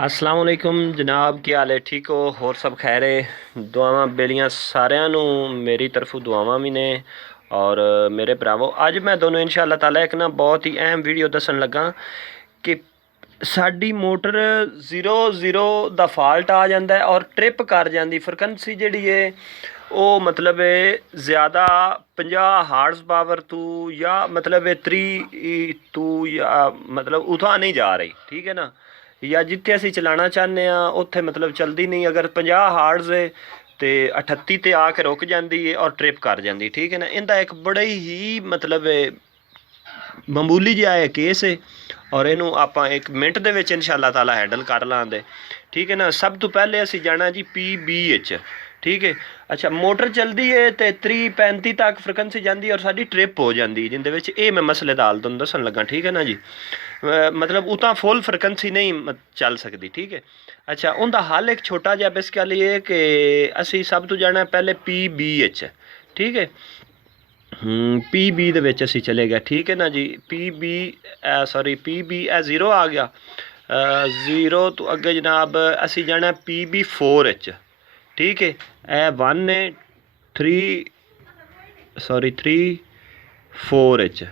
अस्सलाम वालेकुम जनाब, ਕੀ ਹਾਲ ਹੈ? ਠੀਕ ਹੋ? ਹੋਰ ਸਭ ਖੈਰ ਹੈ? ਦੁਆਵਾਂ ਬੇਲੀਆਂ ਸਾਰਿਆਂ ਨੂੰ ਮੇਰੀ ਤਰਫੋਂ ਦੁਆਵਾਂ ਵੀ ਨੇ। ਔਰ ਮੇਰੇ ਭਰਾਵੋ, ਅੱਜ ਮੈਂ ਤੁਹਾਨੂੰ ਇਨਸ਼ਾ ਅੱਲਾਹ ਤਾਲਾ ਇੱਕ ਨਾ ਬਹੁਤ ਹੀ ਅਹਿਮ ਵੀਡੀਓ ਦੱਸਣ ਲੱਗਾ ਕਿ ਸਾਡੀ ਮੋਟਰ 0 ਦਾ ਫਾਲਟ ਆ ਜਾਂਦਾ ਹੈ ਔਰ ਟ੍ਰਿਪ ਕਰ ਜਾਂਦੀ। ਫ੍ਰੀਕੁਐਂਸੀ ਜਿਹੜੀ ਹੈ ਉਹ मतलब ज़्यादा 50 हार्स पावर तू या मतलब 3 तू या मतलब उठा नहीं जा रही, ठीक है ना। या जिथे असी चलाना चाहते हैं उत्थे मतलब चलती नहीं। अगर 50 हार्स है तो 38 ते आके रुक जाती है और ट्रिप कर जाती, ठीक है ना। इनका एक बड़ा ही मतलब मामूली जिहा है केस है और इनू आप एक मिनट दे विच इंशाअल्लाह ताला हैंडल कर लांगे, ठीक है ना। सब तो पहले असी जाना जी PBH, ठीक है। अच्छा, मोटर चलती है तो 30-35 तक फ्रिक्वेंसी जाती है और साडी ट्रिप हो जाती है, जिंदे विच ये मैं मसले दा हल तुहानूं दस्सण लगा, ठीक है ना जी। मतलब उतां फुल फ्रिक्वेंसी नहीं चल सकती, ठीक है। अच्छा, उनका हल एक छोटा जिहा बेसिकली ये कि असी सब तो जाना पहले PBH, ठीक है। PB ਦੇ ਵਿੱਚ ਅਸੀਂ ਚਲੇ ਗਏ, ठीक है ना जी। PB सॉरी PB 0 आ गया। 0 तो अगे जनाब असी जाना PB4H, ठीक है। 1 है 3 सॉरी 3 4H,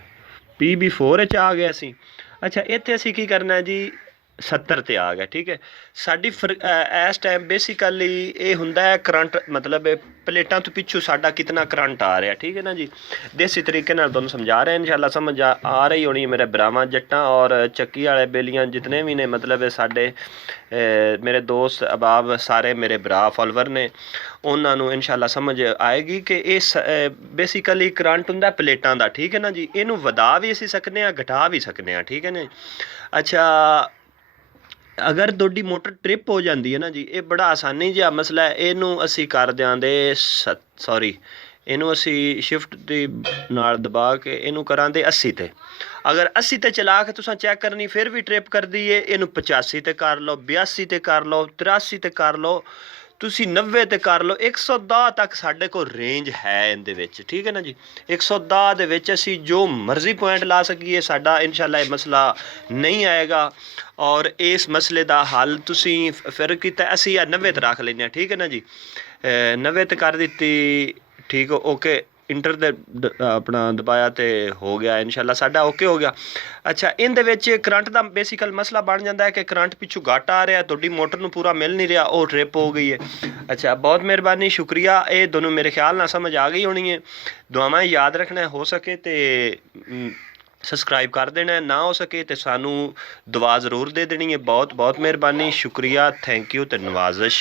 PB4H आ गया असी। अच्छा, इत्थे असी की करना जी 70 ते आ गया, ठीक है। साडी इस टाइम बेसिकली ये हुंदा है करंट, मतलब प्लेटां तो पिछू साडा कितना करंट आ रहा, ठीक है ना जी। देसी तरीके नाल तुहानूं समझा रहे हैं, इंशाअल्लाह समझ आ रही होनी है मेरे भरावां जट्टां और चक्की वाले बेलियां जितने भी ने, मतलब साडे मेरे दोस्त अहबाब सारे मेरे भरा फॉलोवर ने, उन्होंने इंशाअल्लाह समझ आएगी कि इस बेसिकली करंट हुंदा प्लेटां दा, ठीक है ना जी। इनू वधा भी असी सकने आ, घटा भी सकने आ, ठीक है ना। अच्छा, अगर तुहाडी मोटर ट्रिप हो जाती है ना जी, ये बड़ा आसानी जिहा मसला है। इनू असी कर देंगे सॉरी इनू असी शिफ्ट दी नाल दबा के इनू करांदे 80 ते। अगर 80 ते चला के तुसां चेक करनी फिर भी ट्रिप करदी है, इनू 85 ते कर लो, 82 ते कर लो, 83 ते कर लो, तुसी 90 ते कर लो, 110 तक साढ़े को रेंज है इहदे विच, ठीक है ना जी। 110 दे विच असी जो मर्जी पॉइंट ला सकीए, साडा इंशाअल्लाह ये मसला नहीं आएगा। और इस मसले का हल तुसी फिर किता असी 90 ते रख लें, ठीक है ना जी। 90 ते कर दी, ठीक हो, ओके। इंटर दे अपना दबाया तो हो गया, इंशाअल्लाह साडा ओके हो गया। अच्छा, इन दे विच करंट का बेसिकल मसला बन जाता है कि करंट पिछू घट आ रहा, तुहाडी मोटर नूं पूरा मिल नहीं रहा, वो ट्रिप हो गई है। अच्छा, बहुत मेहरबानी, शुक्रिया। ये दोनों मेरे ख्याल ना समझ आ गई होनी है। दुआवां याद रखना, हो सके तो सबसक्राइब कर देना, ना हो सके तो सानू दुआ जरूर दे देनी है। बहुत बहुत मेहरबानी, शुक्रिया, थैंक यू तो नवाजिश।